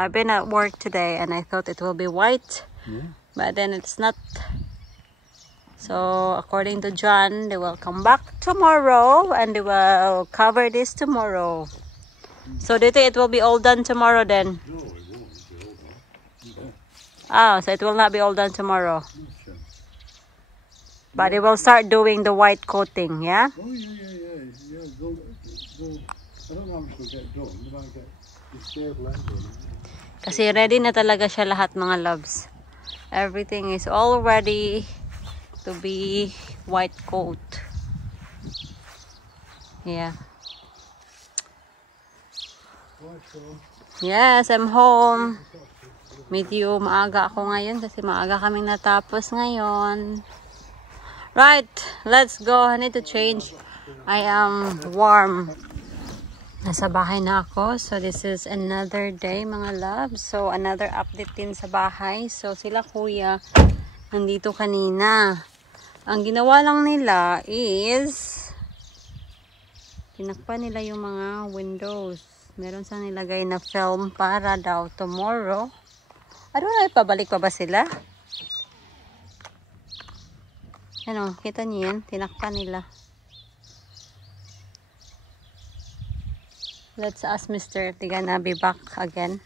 I've been at work today and I thought it will be white, but then it's not. So according to John, they will come back tomorrow and they will cover this tomorrow. So do you think it will be all done tomorrow then? No, it won't be all done. Ah, so it will not be all done tomorrow. But they will start doing the white coating, yeah? Oh, yeah. Go. I don't know how much will get done, but I'll get the stable end done. Kasi ready na talaga siya lahat, mga loves. Everything is all ready to be white coat. Yeah. Yes, I'm home. Medyo maaga ako ngayon kasi maaga kaming natapos ngayon. Right, let's go. I need to change. I am warm. Nasa bahay na ako. So this is another day, mga loves. So another update din sa bahay. So sila kuya nandito kanina. Ang ginawa lang nila is tinakpan nila yung mga windows. Meron sa nilagay na film para daw tomorrow. I don't know, ipabalik pa ba sila? Ano, kita niyo yan? Tinakpan nila. Let's ask Mr. if they're gonna be back again.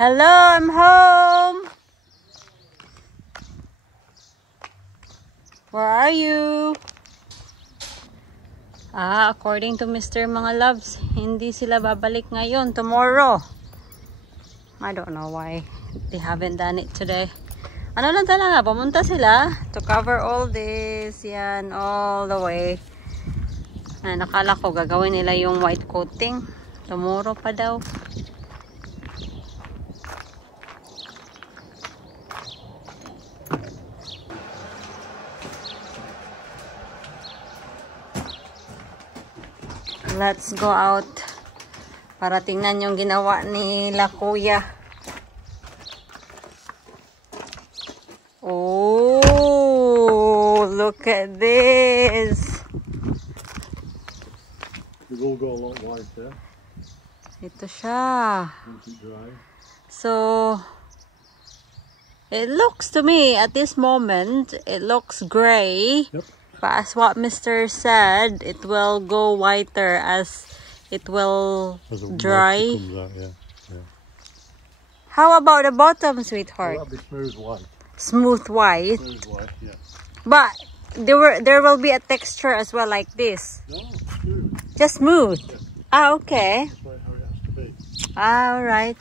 Hello, I'm home! Where are you? According to Mr. mga loves, hindi sila babalik ngayon, tomorrow. I don't know why they haven't done it today. Ano lang talaga, pumunta sila to cover all this, yan, all the way. Nakala ko gagawin nila yung white coating. Tomorrow pa daw. Let's go out para tingnan yung ginawa nila kuya. Oh, look at this. It will go a lot whiter. Ito siya. Once it dry. So, it looks to me at this moment, it looks gray. Yep. But as what Mr. said, it will go whiter as it will dry. Comes out, yeah. How about the bottom, sweetheart? That'll be smooth white. Smooth white. Smooth white, yeah. But there will be a texture as well like this. No, smooth. Just smooth. Yeah. Okay. That's how it has to be. Alright.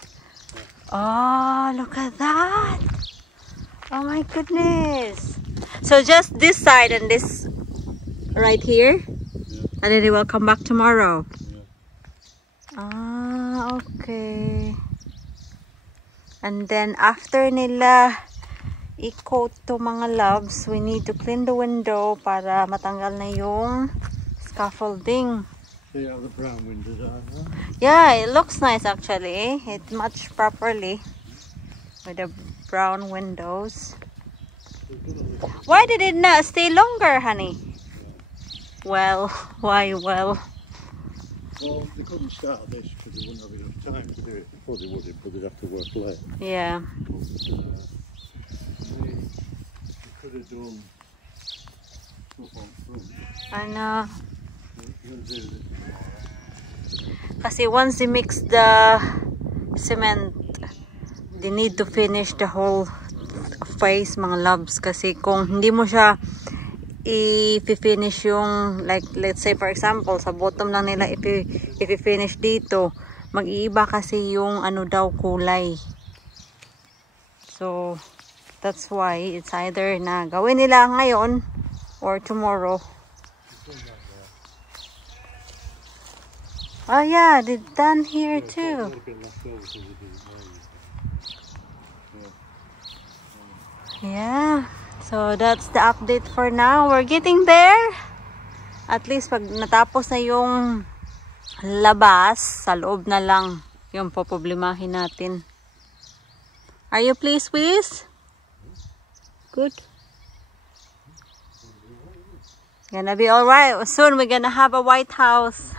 Oh, look at that. Oh my goodness. So just this side and this right here. Yeah. And then it will come back tomorrow. Yeah. Okay. And then after nila i-coat to mga loves, we need to clean the window para matanggal na yung scaffolding. See how the brown windows are, huh? Yeah, it looks nice actually. It matched properly with the brown windows. Why did it not stay longer, honey? Well, why well? Well, they couldn't start this because they wouldn't have enough time to do it before they would, but they'd have to work late. Yeah. They could have done stuff on front. I know. They're going to do this tomorrow. Kasi once they mix the cement, they need to finish the whole face, mga loves. Kasi kung hindi mo siya i-finish yung, like, let's say for example, sa bottom lang nila i-finish dito, mag-iiba kasi yung ano daw kulay. So, that's why it's either na gawin nila ngayon or tomorrow. Oh yeah, they done here too. Yeah, so that's the update for now. We're getting there. At least pag natapos na yung labas, sa loob na lang yung poproblemahin natin. Are you pleased with this? Good. Gonna be alright. Soon we're gonna have a white house.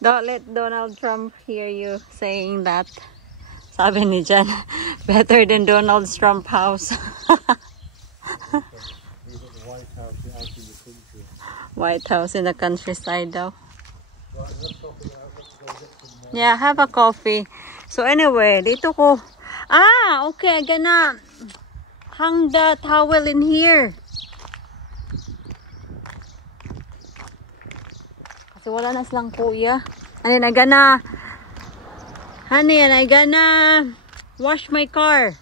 Don't let Donald Trump hear you saying that. Sabi ni Jan, better than Donald Trump house. We've got the White House out in the country. White House in the countryside daw. Right, let's talk about let's go get some Yeah, have a coffee. So anyway, dito ko. Ah, okay, I'm gonna hang the towel in here. Kasi wala na silang kuya. And then I gonna wash my car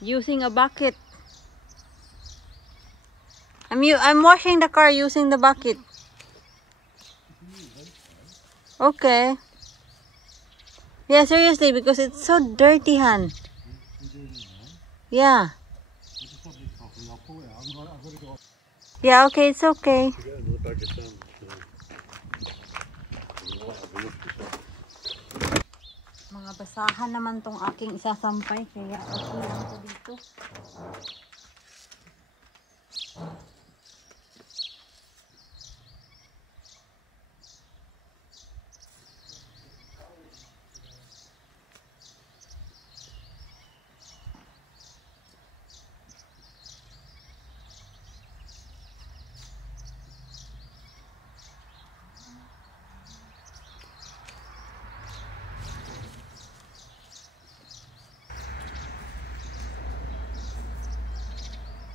using a bucket. I'm washing the car using the bucket. Okay. Yeah, seriously, because it's so dirty, Han. Yeah. I'll pull it out. I've got to go. Yeah, okay, it's okay. To get another bag of sand. Mga basahan naman tong aking isasampay, kaya okay lang ko dito.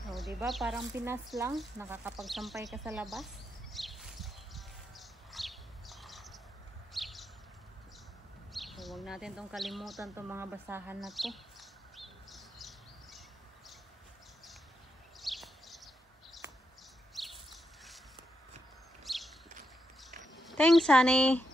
So, diba? Parang Pinas lang. Nakakapagsampay ka sa labas. So, huwag natin tong kalimutan tong mga basahan na to. Thanks, honey.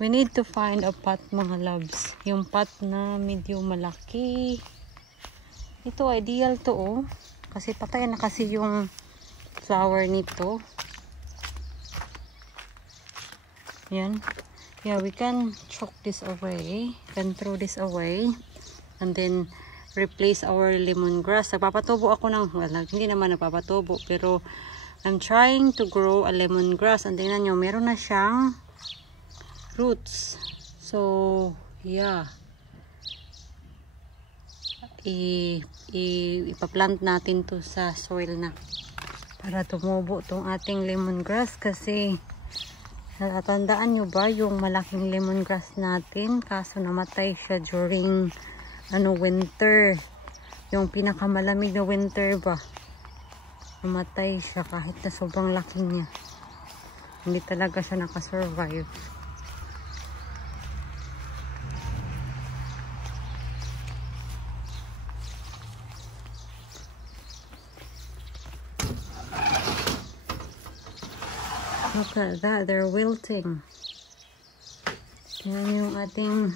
We need to find a pot, mga loves. Yung pot na medyo malaki. Ito, ideal to, oh. Kasi patay na kasi yung flower nito. Yan. Yeah, we can chuck this away. Can throw this away. And then, replace our lemongrass. Nagpapatubo ako ng, well, hindi naman nagpapatubo. Pero, I'm trying to grow a lemongrass. And tingnan nyo, meron na siyang roots. So, yeah. Ipaplant natin to sa soil na para tumubo tong ating lemongrass. Kasi natatandaan nyo ba yung malaking lemongrass natin, kaso namatay siya during winter, yung pinakamalamig na winter ba, namatay siya kahit na sobrang laki niya. Hindi talaga siya nakasurvive. Look at that, they're wilting. Yan yung ating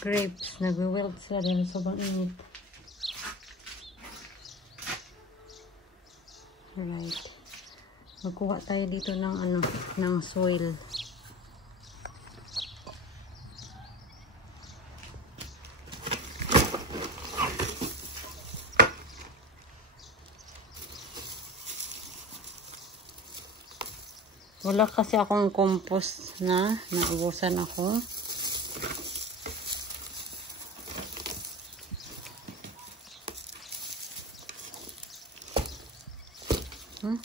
grapes. Nag-wilt sila dahil sobrang init. Alright. Magkuha tayo dito ng ng soil. Wala kasi akong compost na naubusan ako.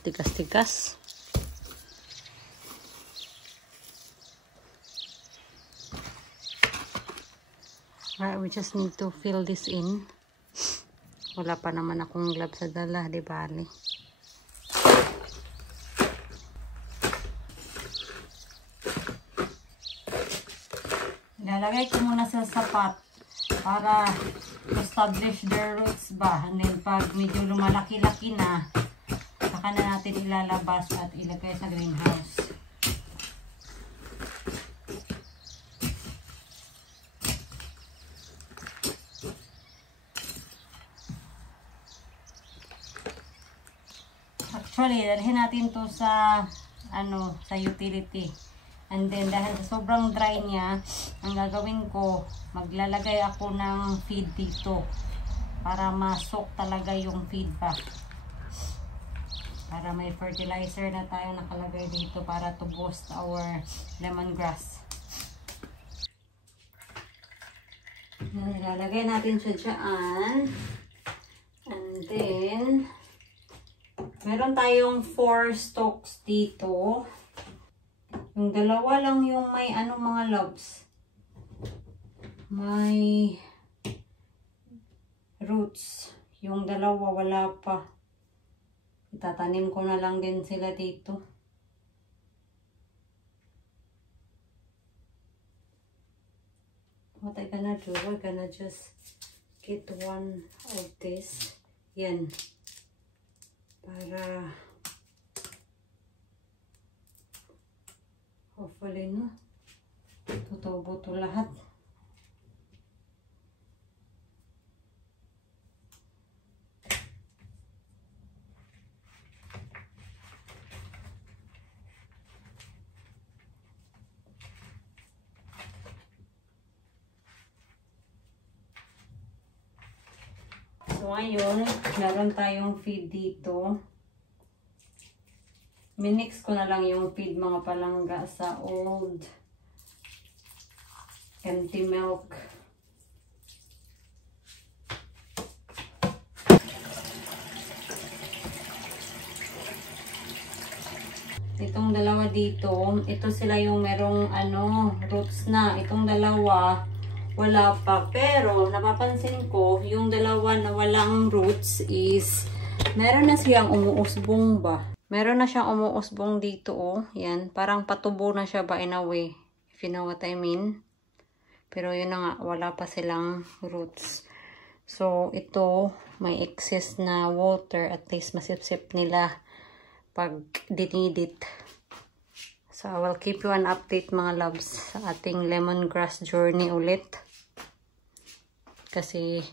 Tigas-tigas. Alright, we just need to fill this in. Wala pa naman akong gloves sa dala, di bali. Ilalagay ko muna sa sapat para establish their roots ba. And then pag medyo lumalaki-laki na, saka na natin ilalabas at ilagay sa greenhouse. Actually, dalhin natin to sa sa utility. And then dahil sa sobrang dry niya, ang gagawin ko, maglalagay ako ng feed dito para masok talaga yung feed ba. Para may fertilizer na tayo nakalagay dito para to boost our lemongrass. Ilalagay natin siya dyan. And then meron tayong 4 stalks dito. Yung dalawa lang yung may mga loves. May roots. Yung dalawa wala pa. Itatanim ko na lang din sila dito. What I gonna do, we're gonna just get one of this. Yan. Para hopefully no, tutubo to lahat. So ngayon, meron tayong feed dito. Minix ko na lang yung feed mga palangga sa old empty milk. Itong dalawa dito, ito sila yung merong roots na. Itong dalawa wala pa, pero napapansin ko yung dalawa na walang roots is meron na siyang umuusbong ba. Meron na siyang umuusbong dito, oh. Yan, parang patubo na siya ba in a way, if you know what I mean. Pero yun na nga, wala pa silang roots. So ito, may excess na water, at least masipsip nila pag dinidit. So I will keep you an update mga loves sa ating lemongrass journey ulit. Kasi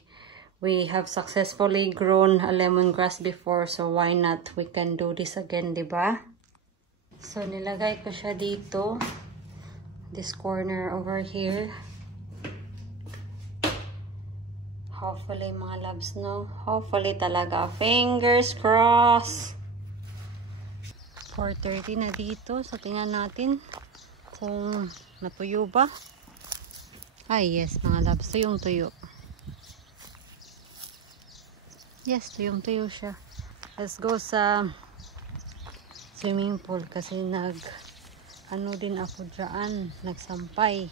we have successfully grown a lemongrass before, so why not? We can do this again, diba? So nilagay ko siya dito. This corner over here. Hopefully mga loves, no? Hopefully talaga. Fingers crossed! 4:30 na dito. So tingnan natin kung natuyo ba. Ay yes mga loves, tuyong tuyo. Yes, tuyong-tuyo siya. Let's go sa swimming pool kasi din ako dyan. Nagsampay.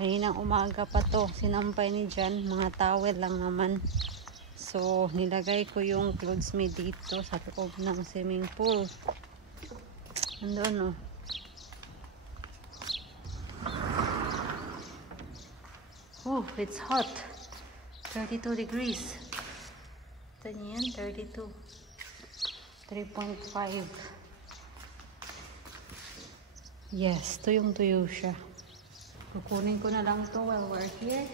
Kaninang umaga pa to. Sinampay ni Jan. Mga towel lang naman. So, nilagay ko yung clothes me dito sa loob ng swimming pool. Andun, oh. Oh, it's hot. 32 degrees. Ito yan, 32. 3.5. Yes, tuyong-tuyo siya. Kukunin ko na lang ito while we're here.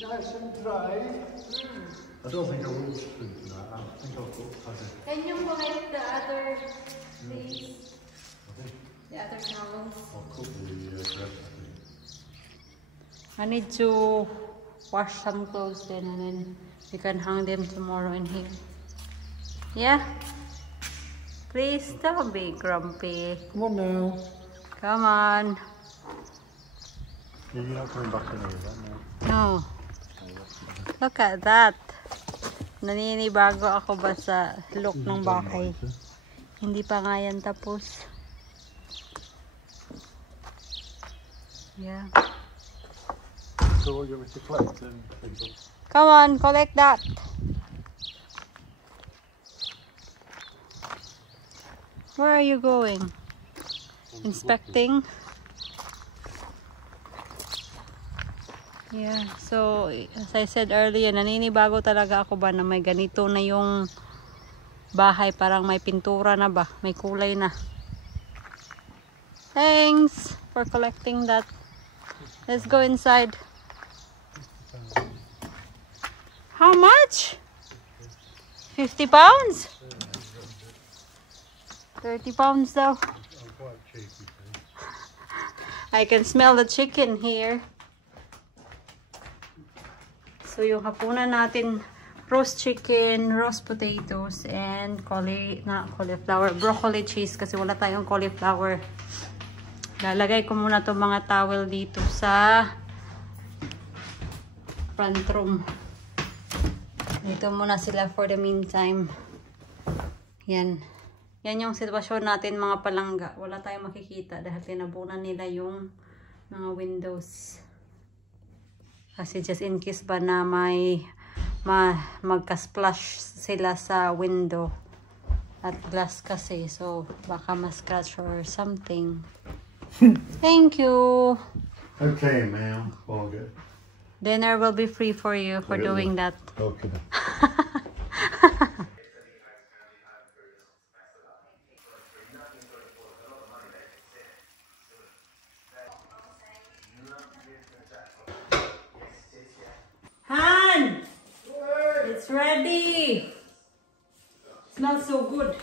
Nice and dry. I don't think I will spoon tonight. I think I'll put Can you collect the other, please? The other towels. I'll cook the bread, I think. I need to wash some clothes then, and then you can hang them tomorrow in here. Yeah? Please don't be grumpy. Come on now. Come on. You're not coming back in here, right? No. Look at that. Naninibago ako ba sa look ng bahay? Hindi pa nga yan tapos. Yeah. So what you want me to collect then? Come on, collect that. Where are you going? Inspecting? Yeah, so as I said earlier, naninibago talaga ako ba na may ganito na yung bahay, parang may pintura na ba, may kulay na. Thanks for collecting that. Let's go inside. How much? 50 pounds? 30 pounds though. I can smell the chicken here. So yung hapunan natin, roast chicken, roast potatoes, and cauliflower, broccoli cheese kasi wala tayong cauliflower. Lalagay ko muna itong mga towel dito sa front room. Dito muna sila for the meantime. Yan. Yan yung sitwasyon natin mga palangga. Wala tayong makikita dahil tinabunan nila yung mga windows. Kasi just in case ba na may magka-splash sila sa window at glass kasi, so baka ma-scratch or something. Thank you. Okay, ma'am. Okay. Dinner will be free for you for doing that. Okay. Han! It's ready! Smells so good.